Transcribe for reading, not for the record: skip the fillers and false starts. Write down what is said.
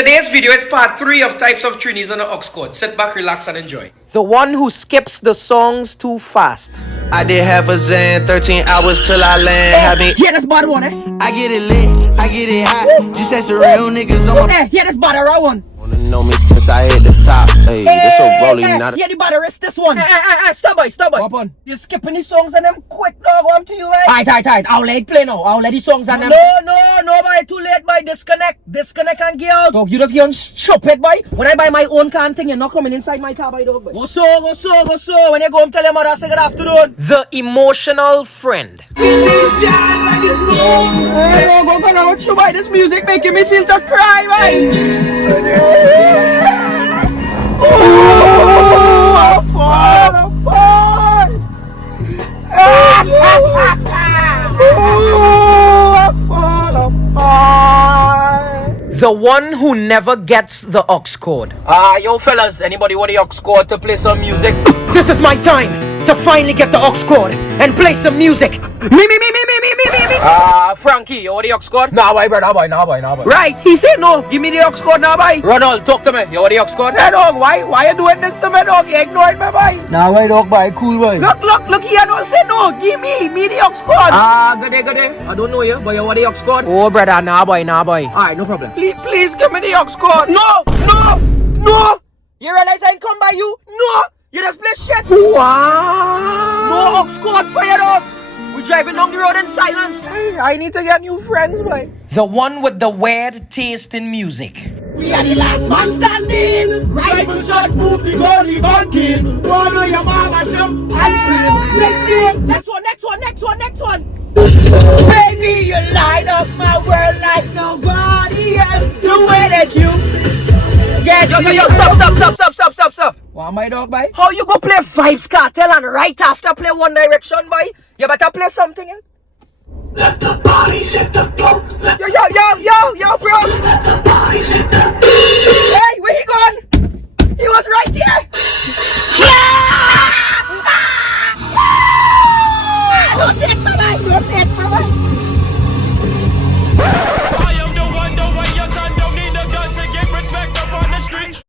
Today's video is part 3 of types of TRINI'S on the AUX Cord. Sit back, relax and enjoy. The one who skips the songs too fast. I did half a zan, 13 hours till I land. Yeah, that's bad one, eh? I get it lit, I get it hot. Just as the real niggas on my. Yeah, that's bad, right one. Wanna know me since I hit the top. Hey, this so rolling, not. Yeah, the bad is this one. Stop boy. What on? You're skipping the songs and them quick, dog. I'm to you, right? Alright. I'll let it play now. I'll let the songs and them. No, boy. Too late, boy. Disconnect and get out. Dog, you just get on stupid, boy. When I buy my own car thing, you're not coming inside my car, boy, dog. Boy. Go so. When you go home, tell your mother, say good afternoon. The emotional friend. Go, what you buy? This music making me feel to cry, boy. The one who never gets the AUX cord. Yo fellas, anybody want the AUX cord to play some music? This is my time to finally get the AUX cord and play some music. Me. Frankie, you want the AUX cord? Nah, boy, brother, Right, he said no. Give me the AUX cord now, boy. Ronald, talk to me. You want the AUX cord? Hey, dog, why you doing this to me, dog? You ignoring me, boy. Nah, boy, dog, boy, cool, boy. Look, he don't say no. Give me the AUX cord. Good day. I don't know you, but you want the AUX cord? Oh, brother, nah, boy. Alright, no problem. Please give me the AUX cord. No. You realize I ain't come by you? No. You just play shit. Wow. No AUX cord for you, dog. We're driving down the road in silence. I need to get new friends, boy. The one with the weird taste in music. We are the last man standing. Rifle shot, move the gun, the gun king. One on your mama, jump and swim. Next one. Baby, you light up my world like nobody else. The way that you get Yo, stop. What my dog, boy? How you go play Vibes Cartel and right after play One Direction, boy? You better play something, eh? let the bodies hit the floor. Yo, bro. Let the bodies hit the. Hey, where he gone? He was right here. Don't take my life.